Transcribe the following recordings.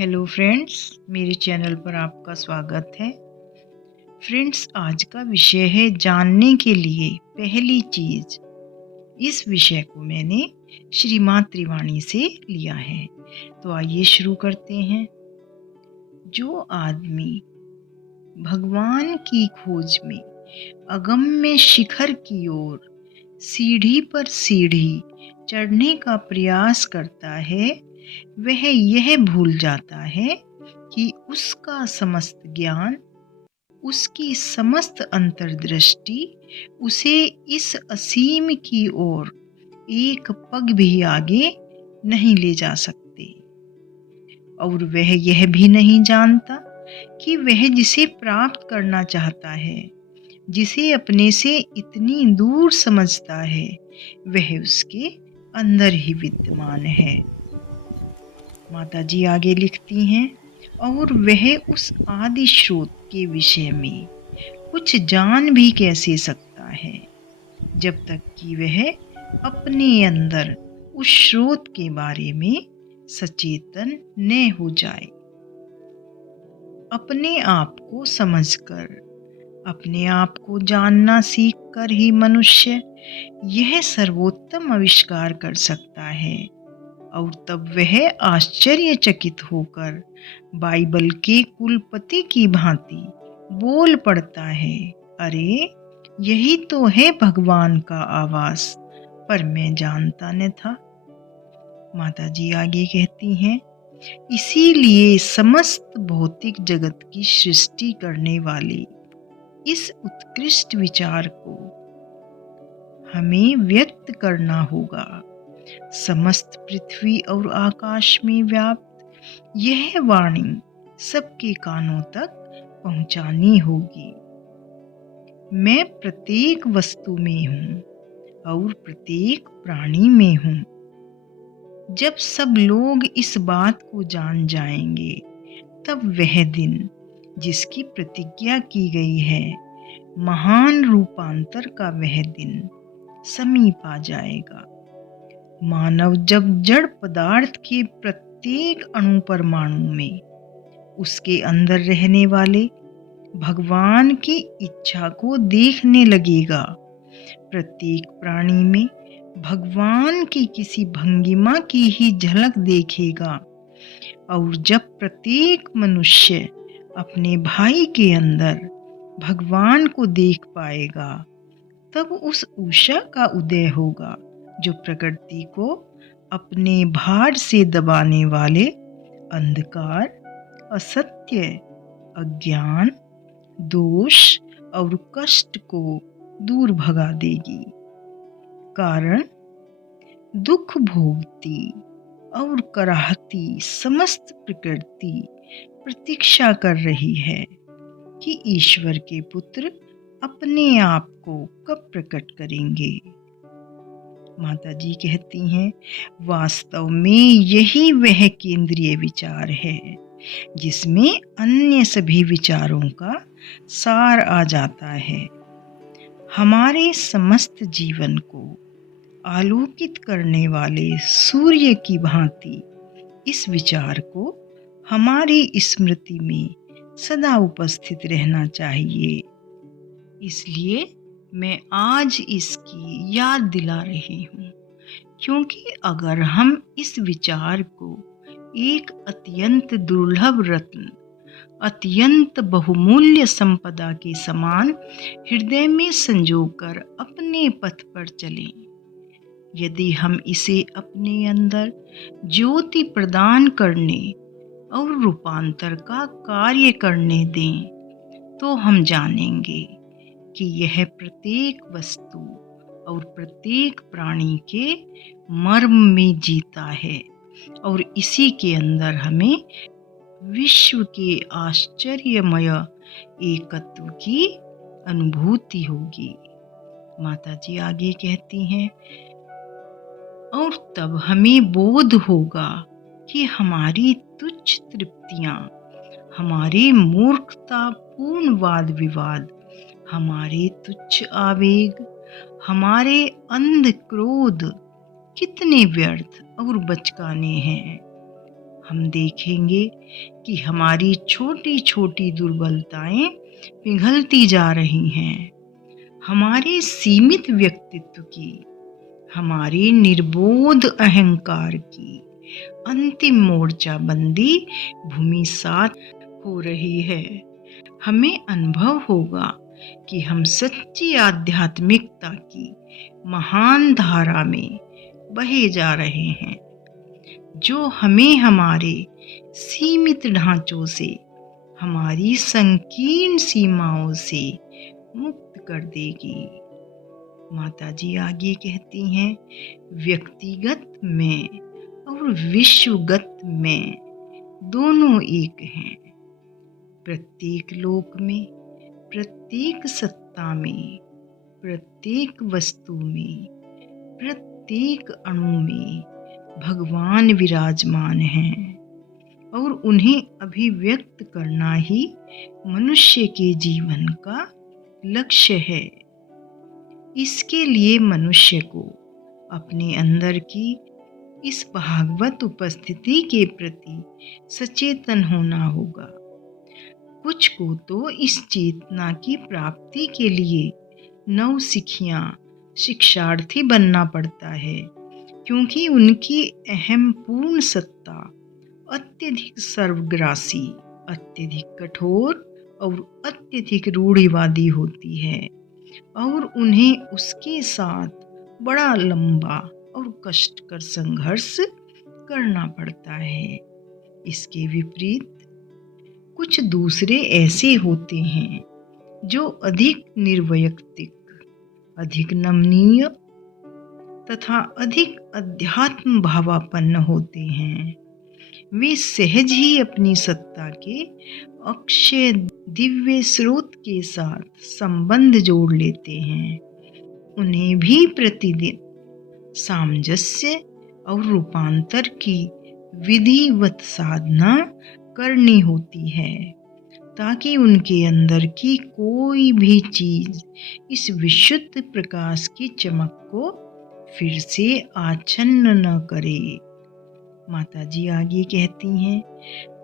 Hello friends, मेरे channel पर आपका स्वागत है। फ्रेंड्स, आज का विषय है जानने के लिए पहली चीज। इस विषय को मैंने श्री माँ त्रिवाणी से लिया है, तो आइए शुरू करते हैं। जो आदमी भगवान की खोज में अगम्य शिखर की ओर सीढ़ी पर सीढ़ी चढ़ने का प्रयास करता है, वह यह भूल जाता है कि उसका समस्त ज्ञान, उसकी समस्त अंतर्दृष्टि उसे इस असीम की ओर एक पग भी आगे नहीं ले जा सकते। और वह यह भी नहीं जानता कि वह जिसे प्राप्त करना चाहता है, जिसे अपने से इतनी दूर समझता है, वह उसके अंदर ही विद्यमान है। माता जी आगे लिखती हैं, और वह उस आदि स्रोत के विषय में कुछ जान भी कैसे सकता है, जब तक कि वह अपने अंदर उस स्रोत के बारे में सचेतन न हो जाए। अपने आप को समझकर, अपने आप को जानना सीखकर ही मनुष्य यह सर्वोत्तम आविष्कार कर सकता है। और तब वह आश्चर्यचकित होकर बाइबल के कुलपति की भांति बोल पड़ता है, अरे यही तो है भगवान का आवास, पर मैं जानता न था। माता जी आगे कहती हैं, इसीलिए समस्त भौतिक जगत की सृष्टि करने वाले इस उत्कृष्ट विचार को हमें व्यक्त करना होगा। समस्त पृथ्वी और आकाश में व्याप्त यह वाणी सबके कानों तक पहुंचानी होगी। मैं प्रत्येक वस्तु में हूँ और प्रत्येक प्राणी में हूँ। जब सब लोग इस बात को जान जाएंगे, तब वह दिन जिसकी प्रतिज्ञा की गई है, महान रूपांतर का वह दिन समीप आ जाएगा। मानव जब जड़ पदार्थ के प्रत्येक अणु परमाणु में उसके अंदर रहने वाले भगवान की इच्छा को देखने लगेगा, प्रत्येक प्राणी में भगवान की किसी भंगिमा की ही झलक देखेगा, और जब प्रत्येक मनुष्य अपने भाई के अंदर भगवान को देख पाएगा, तब उस उषा का उदय होगा जो प्रकृति को अपने भार से दबाने वाले अंधकार, असत्य, अज्ञान, दोष और कष्ट को दूर भगा देगी। कारण दुख भोगती और कराहती समस्त प्रकृति प्रतीक्षा कर रही है कि ईश्वर के पुत्र अपने आप को कब प्रकट करेंगे। माता जी कहती हैं, वास्तव में यही वह केंद्रीय विचार है जिसमें अन्य सभी विचारों का सार आ जाता है। हमारे समस्त जीवन को आलोकित करने वाले सूर्य की भांति इस विचार को हमारी स्मृति में सदा उपस्थित रहना चाहिए। इसलिए मैं आज इसकी याद दिला रही हूँ, क्योंकि अगर हम इस विचार को एक अत्यंत दुर्लभ रत्न, अत्यंत बहुमूल्य संपदा के समान हृदय में संजोकर अपने पथ पर चलें, यदि हम इसे अपने अंदर ज्योति प्रदान करने और रूपांतर का कार्य करने दें, तो हम जानेंगे कि यह प्रत्येक वस्तु और प्रत्येक प्राणी के मर्म में जीता है, और इसी के अंदर हमें विश्व के आश्चर्यमय एकत्व की अनुभूति होगी। माता जी आगे कहती हैं, और तब हमें बोध होगा कि हमारी तुच्छ तृप्तियां, हमारे मूर्खतापूर्ण वाद विवाद, हमारे तुच्छ आवेग, हमारे अंध क्रोध कितने व्यर्थ और बचकाने हैं। हम देखेंगे कि हमारी छोटी छोटी दुर्बलताएं पिघलती जा रही हैं। हमारे सीमित व्यक्तित्व की, हमारे निर्बोध अहंकार की अंतिम मोर्चाबंदी भूमिसात हो रही है। हमें अनुभव होगा कि हम सच्ची आध्यात्मिकता की महान धारा में बहे जा रहे हैं, जो हमें हमारे सीमित ढांचों से, हमारी संकीर्ण सीमाओं से मुक्त कर देगी। माता जी आगे कहती हैं, व्यक्तिगत मैं और विश्वगत मैं दोनों एक हैं। प्रत्येक लोक में, प्रत्येक सत्ता में, प्रत्येक वस्तु में, प्रत्येक अणु में भगवान विराजमान हैं और उन्हें अभिव्यक्त करना ही मनुष्य के जीवन का लक्ष्य है। इसके लिए मनुष्य को अपने अंदर की इस भागवत उपस्थिति के प्रति सचेतन होना होगा। कुछ को तो इस चेतना की प्राप्ति के लिए नवसिखियां शिक्षार्थी बनना पड़ता है, क्योंकि उनकी अहम पूर्ण सत्ता अत्यधिक सर्वग्रासी, अत्यधिक कठोर और अत्यधिक रूढ़िवादी होती है और उन्हें उसके साथ बड़ा लंबा और कष्टकर संघर्ष करना पड़ता है। इसके विपरीत कुछ दूसरे ऐसे होते हैं जो अधिक निर्वैयक्तिक, अधिक नमनीय तथा अधिक अध्यात्म भावापन्न होते हैं। वे सहज ही अपनी सत्ता के अक्षय दिव्य स्रोत के साथ संबंध जोड़ लेते हैं। उन्हें भी प्रतिदिन सामंजस्य और रूपांतर की विधिवत साधना करनी होती है, ताकि उनके अंदर की कोई भी चीज इस विशुद्ध प्रकाश की चमक को फिर से आच्छन्न न करे। माता जी आगे कहती हैं,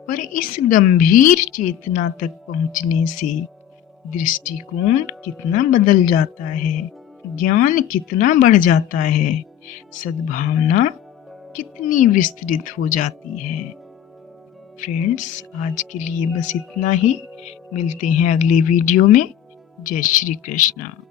पर इस गंभीर चेतना तक पहुंचने से दृष्टिकोण कितना बदल जाता है, ज्ञान कितना बढ़ जाता है, सद्भावना कितनी विस्तृत हो जाती है। फ्रेंड्स, आज के लिए बस इतना ही। मिलते हैं अगले वीडियो में। जय श्री कृष्णा।